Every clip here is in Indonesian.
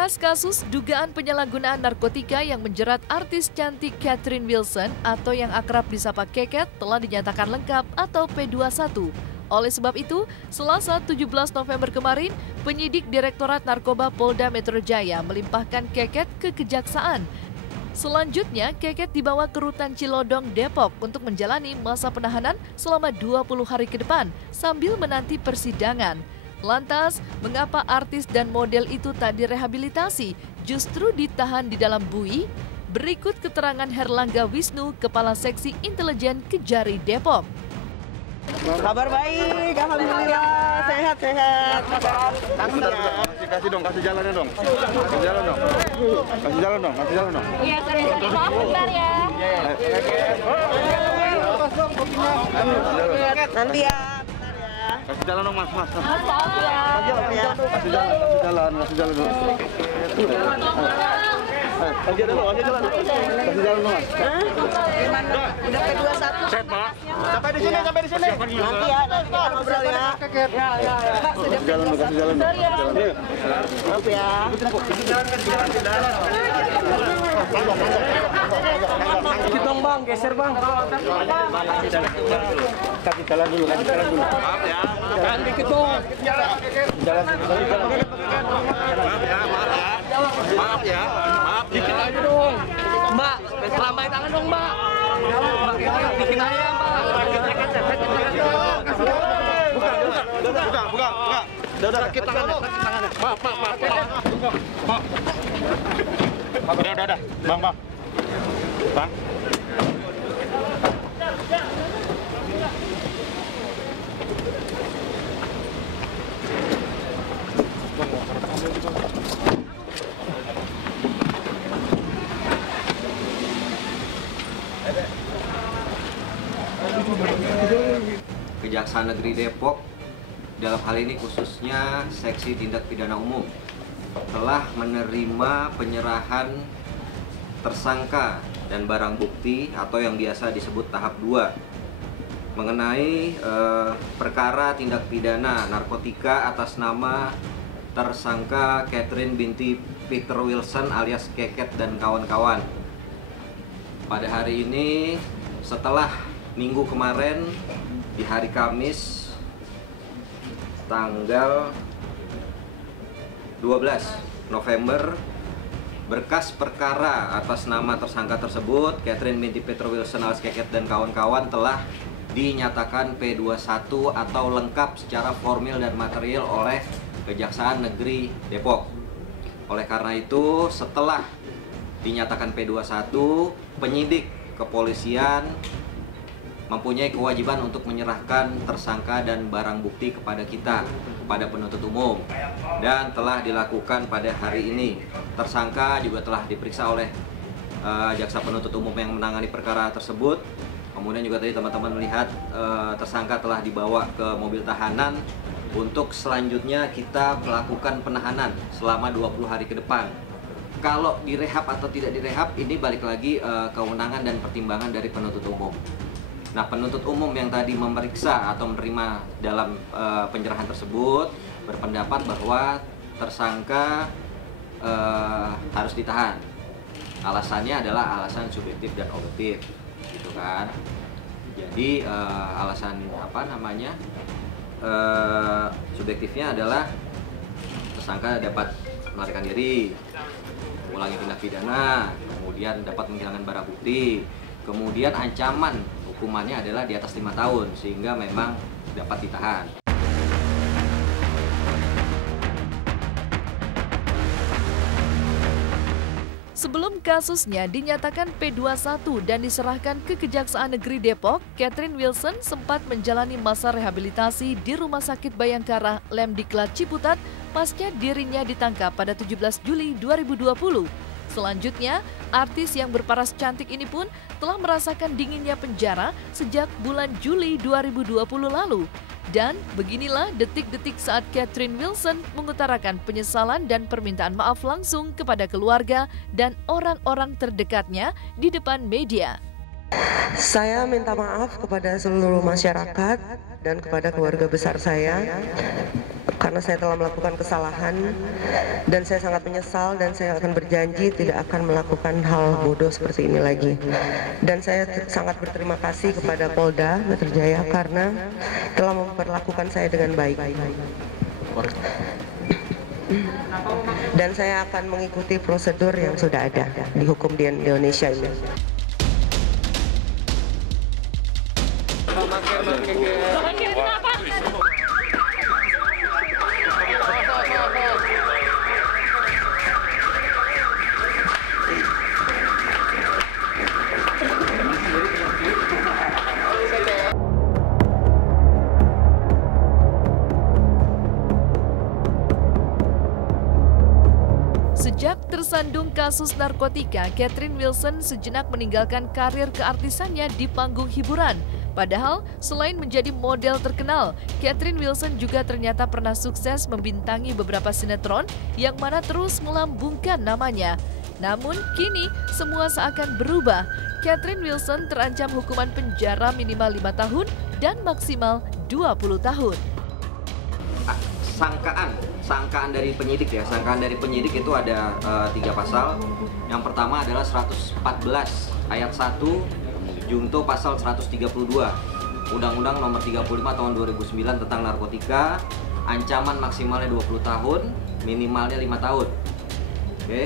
Berkas kasus dugaan penyalahgunaan narkotika yang menjerat artis cantik Catherine Wilson atau yang akrab disapa Keket telah dinyatakan lengkap atau P21. Oleh sebab itu, Selasa 17 November kemarin, penyidik Direktorat Narkoba Polda Metro Jaya melimpahkan Keket ke Kejaksaan. Selanjutnya, Keket dibawa ke Rutan Cilodong, Depok untuk menjalani masa penahanan selama 20 hari ke depan sambil menanti persidangan. Lantas, mengapa artis dan model itu tak direhabilitasi, justru ditahan di dalam bui? Berikut keterangan Herlangga Wisnu, Kepala Seksi Intelijen Kejari Depok. Kabar baik, alhamdulillah, sehat-sehat. Kasih dong, kasih jalannya dong. Kasih jalan dong. Kasih jalan dong, kasih jalan dong. Iya, maaf bentar ya. Nanti ya. Kasih jalan dong, Mas. Maaf ya. Kasih jalan dulu. Kasih jalan dong, Mas. Udah P21. Set, Pak. Sampai di sini. Nanti ya, kita ngobrol ya. Pak, sudah Kasih jalan dong. maaf ya. Dikit dong bang, geser bang. Kasih jalan dulu. Maaf ya. Jangan dikit dong. Maaf ya. Dikit aja dong. Mbak, lamain tangan dong mbak. Dikit aja mbak. Buka. Udah, sakit tangannya. Maaf. Udah. Bang. Kejaksaan Negeri Depok dalam hal ini khususnya Seksi Tindak Pidana Umum telah menerima penyerahan tersangka dan barang bukti atau yang biasa disebut tahap 2 mengenai perkara tindak pidana narkotika atas nama tersangka Catherine binti Peter Wilson alias Keket dan kawan-kawan. Pada hari ini setelah minggu kemarin di hari Kamis tanggal 12 November berkas perkara atas nama tersangka tersebut Catherine binti Peter Wilson alias Keket dan kawan-kawan telah dinyatakan P21 atau lengkap secara formil dan material oleh Kejaksaan Negeri Depok. Oleh karena itu, setelah dinyatakan P21, penyidik kepolisian mempunyai kewajiban untuk menyerahkan tersangka dan barang bukti kepada kita, kepada penuntut umum, dan telah dilakukan pada hari ini. Tersangka juga telah diperiksa oleh jaksa penuntut umum yang menangani perkara tersebut. Kemudian juga tadi teman-teman melihat tersangka telah dibawa ke mobil tahanan untuk selanjutnya kita melakukan penahanan selama 20 hari ke depan. Kalau direhab atau tidak direhab ini balik lagi kewenangan dan pertimbangan dari penuntut umum. Nah, penuntut umum yang tadi memeriksa atau menerima dalam penyerahan tersebut berpendapat bahwa tersangka harus ditahan. Alasannya adalah alasan subjektif dan objektif, gitu kan. Jadi alasan subjektifnya adalah tersangka dapat melarikan diri, mengulangi tindak pidana, kemudian dapat menghilangkan barang bukti, kemudian ancaman hukumannya adalah di atas 5 tahun sehingga memang dapat ditahan. Sebelum kasusnya dinyatakan P21 dan diserahkan ke Kejaksaan Negeri Depok, Catherine Wilson sempat menjalani masa rehabilitasi di Rumah Sakit Bayangkara Lemdiklat Ciputat pasca dirinya ditangkap pada 17 Juli 2020. Selanjutnya, artis yang berparas cantik ini pun telah merasakan dinginnya penjara sejak bulan Juli 2020 lalu. Dan beginilah detik-detik saat Catherine Wilson mengutarakan penyesalan dan permintaan maaf langsung kepada keluarga dan orang-orang terdekatnya di depan media. Saya minta maaf kepada seluruh masyarakat dan kepada keluarga besar saya karena saya telah melakukan kesalahan dan saya sangat menyesal dan saya akan berjanji tidak akan melakukan hal bodoh seperti ini lagi. Dan saya sangat berterima kasih kepada Polda Metro Jaya karena telah memperlakukan saya dengan baik. Dan saya akan mengikuti prosedur yang sudah ada di hukum di Indonesia ini. Sejak tersandung kasus narkotika, Catherine Wilson sejenak meninggalkan karir keartisannya di panggung hiburan. Padahal, selain menjadi model terkenal, Catherine Wilson juga ternyata pernah sukses membintangi beberapa sinetron yang mana terus melambungkan namanya. Namun, kini semua seakan berubah. Catherine Wilson terancam hukuman penjara minimal 5 tahun dan maksimal 20 tahun. Sangkaan dari penyidik ya. Sangkaan dari penyidik itu ada 3 pasal. Yang pertama adalah 114 ayat 1 junto pasal 132 Undang-Undang Nomor 35 Tahun 2009 tentang narkotika, ancaman maksimalnya 20 tahun, minimalnya 5 tahun. Oke.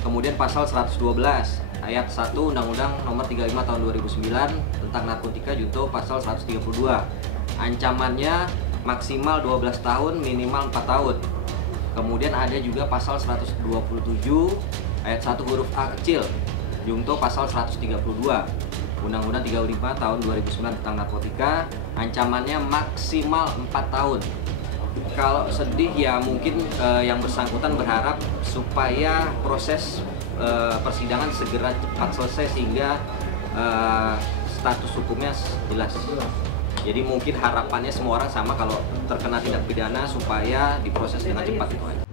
Kemudian pasal 112 ayat 1 Undang-Undang Nomor 35 Tahun 2009 tentang narkotika junto pasal 132. Ancamannya maksimal 12 tahun, minimal 4 tahun. Kemudian ada juga pasal 127 ayat 1 huruf A kecil junto pasal 132 Undang-Undang 35 tahun 2009 tentang narkotika, ancamannya maksimal 4 tahun. Kalau sedih ya mungkin yang bersangkutan berharap supaya proses persidangan segera cepat selesai sehingga status hukumnya jelas. Jadi mungkin harapannya semua orang sama kalau terkena tindak pidana supaya diproses dengan cepat itu aja.